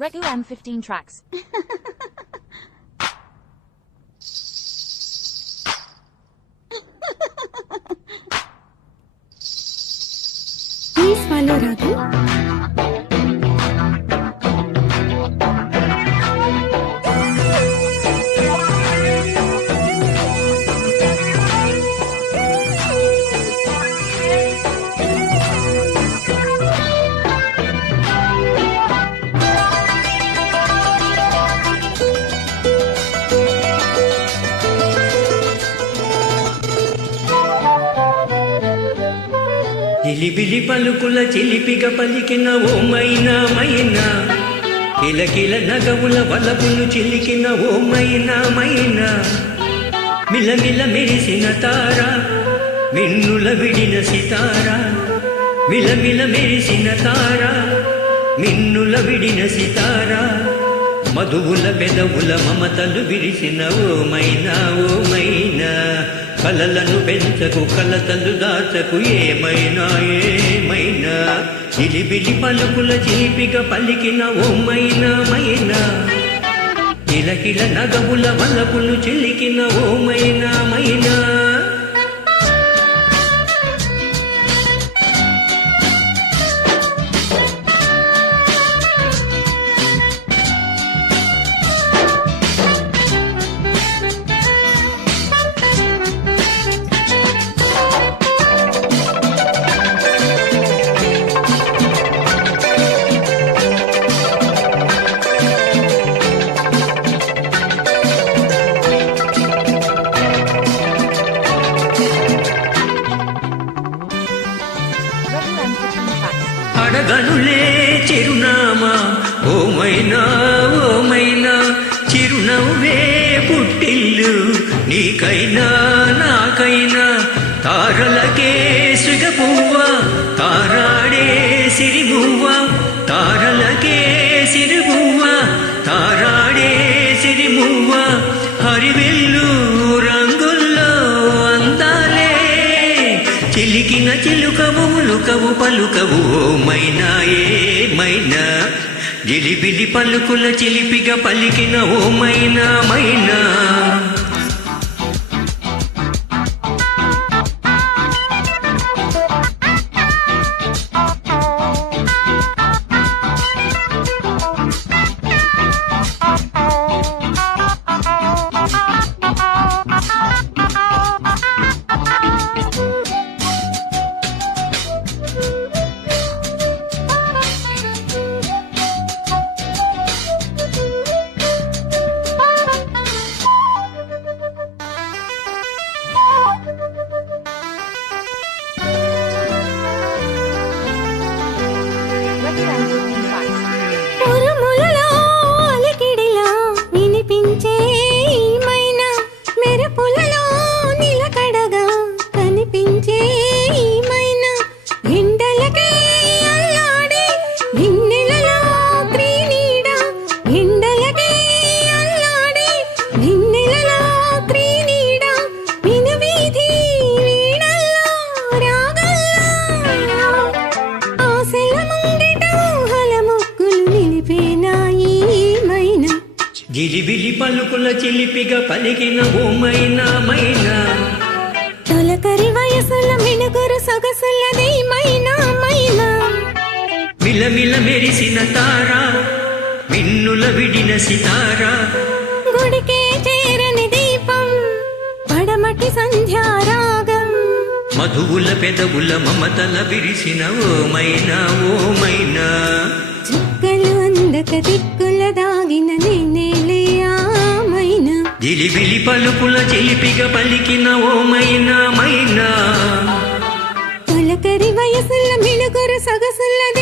Reku M15 tracks. Please follow Raghu. జిలిబిలి పలుకుల చిలిపిగ పలికిన ఓ మైనా మైనా. కిలకిల నగవుల వలపులు చిలికిన ఓ మైనా మైనా. మిలమిల మెరిసిన తార మిన్నుల విడిన సితార. మిలమిల మెరిసిన తార మిన్నుల విడిన సితారా. మధువుల పెదవుల మమతలు విరిసిన ఓ మైనా ఓ మైనా. కలలను పెంచకు కలతలు దాచకు ఏమైనా ఏమైనా చిలిబిలి పలుకుల చీపిక పలికిన ఓ మైనా మైనా. కిలకిల నగవుల వలపులు చిలికిన ఓ మైనా మైనా. అడగనులే చిరునామా. ఓమైనా ఓమైనా చిరునవ్వే పుట్టిల్లు. నీకైనా నాకైనా తారలకే సిగపువ్వ. తారాడే సిరిమువ్వ తారలకే పలుకవు ఓ మైనా ఏమైనా జిలిబిలి పలుకుల చిలిపిగా పలికిన ఓ మైనా మైనా. జిలిబిలి పలుకుల చిలిపిగా పలికిన ఓ మైనా. తొలకరి వయసుల మినుగురు సొగసులది మైనా మైనా. మిలమిల మెరిసిన తార మిన్నుల విడిన సితార. గుడికే చేరని దీపం పడమటి సంధ్యారాగం మధువుల పెదవుల మమతల విరిసిన ఓ మైనా ఓ మైనా. చుక్కలు అందక దిక్కుల దాగిన మైనా జిలిబిలి పలుకుల చిలిపిగా పలికిన ఓ మైనా మైనా. తొలకరి వయసుల మిలుగురు సొగసులది